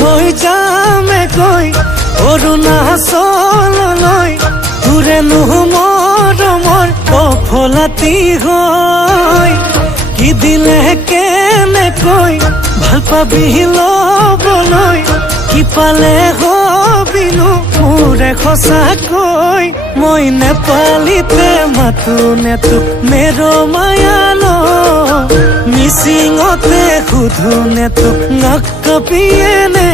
হৈ যামে কৈ অৰুণাচললৈ তোৰে মৰমৰ সফলতি হৈ কি দিলে কেনেকৈ ভাল পাবি ল'বলৈ কি পালে হবিনো মোৰে সঁচাকৈ মই নেপালীতে মাতো নে তোক মেৰ মায়ালো মিচিঙতে সুধো নে তোক নকবিয়েনে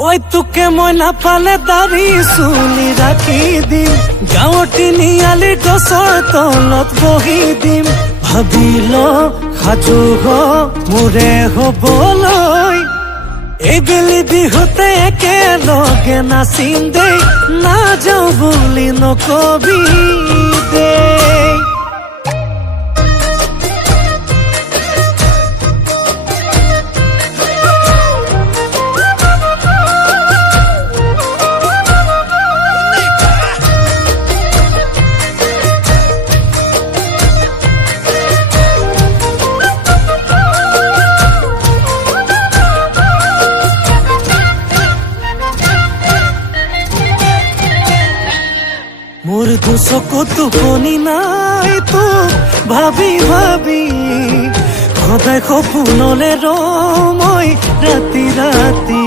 ঐ তোকে মই নাপালে দাড়ি চুলি ৰাখি দিম গাঁৱৰ তিনিআলিৰ গছৰ তলত বহি দিম ভাবিল সাজু হ মোৰে হবলৈ এইবেলি বিহুতে একেলগে নাচিম দেই নাযাওঁ বুলি নকবি দেই মোর দুচকু টোপনি নাই তোক ভাবি ভাবি সদায় সপোনলে ৰমৈ ৰাতি ৰাতি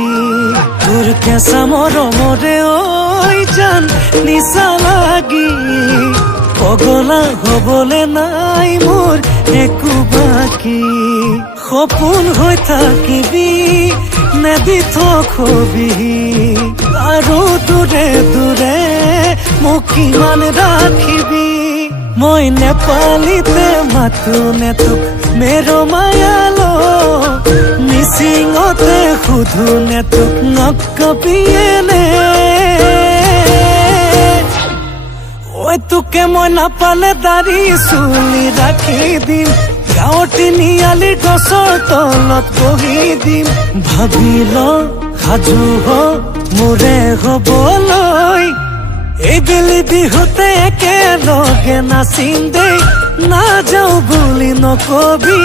তোৰ কেঁচা মৰমৰে ঐ জান নিচা লাগি পগলা হবলে নাই মোৰ একো বাকী সপোন হৈ থাকিবি নেদি থবি আৰু দূৰে দূৰে মোক কিমান ৰাখিবি মই নেপালীতে মাতো নে তোক মেৰ মায়ালো মিচিঙতে সুধো নে তোক নকবিয়েনে ঐ তোকে মই নাপালে দাড়ি চুলি ৰাখি দিম গাঁৱৰ তিনিআলিৰ গছৰ তলত বহি দিম ভাবিল সাজু হ মোৰে হবলৈ এইবেলি বিহুতে একেলগে নাচিম দেই নাযাওঁ বুলি নকবি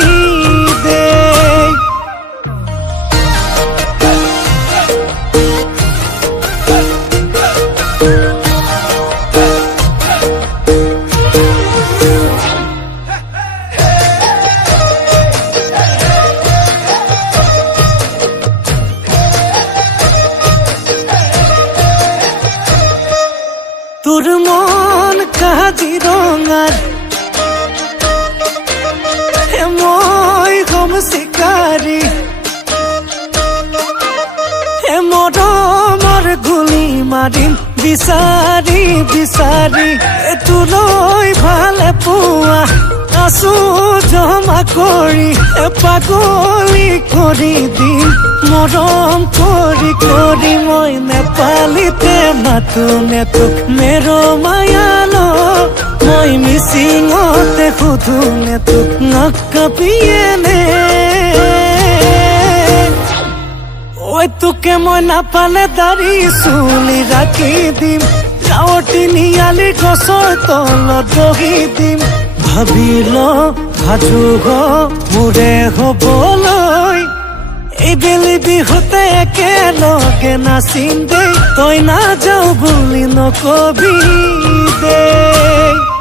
দেই তোর মন কাজিৰঙাৰ মই হম চিকাৰী মৰমৰ গুলি মাৰিম বিচাৰি বিচাৰি তোলৈ ভালে পোৱা আছো জমা কৰি পাগলী কৰি দিম মৰম কৰি কৰি মই নেপালীতে মাতো নে তোক মেৰ মায়ালো মই মিচিঙতে সুধো নে তোক নকবিয়েনে ঐ তোকে মই নাপালে দাড়ি চুলি ৰাখি দিম গাঁৱৰ তিনিআলিৰ গছৰ তলত বহি দিম ভাবিল সাজু হ মোৰে হবলৈ এইবেলি বিহুতে একেলগে নাচিম দেই তই নাযাওঁ বুলি নকবি দেই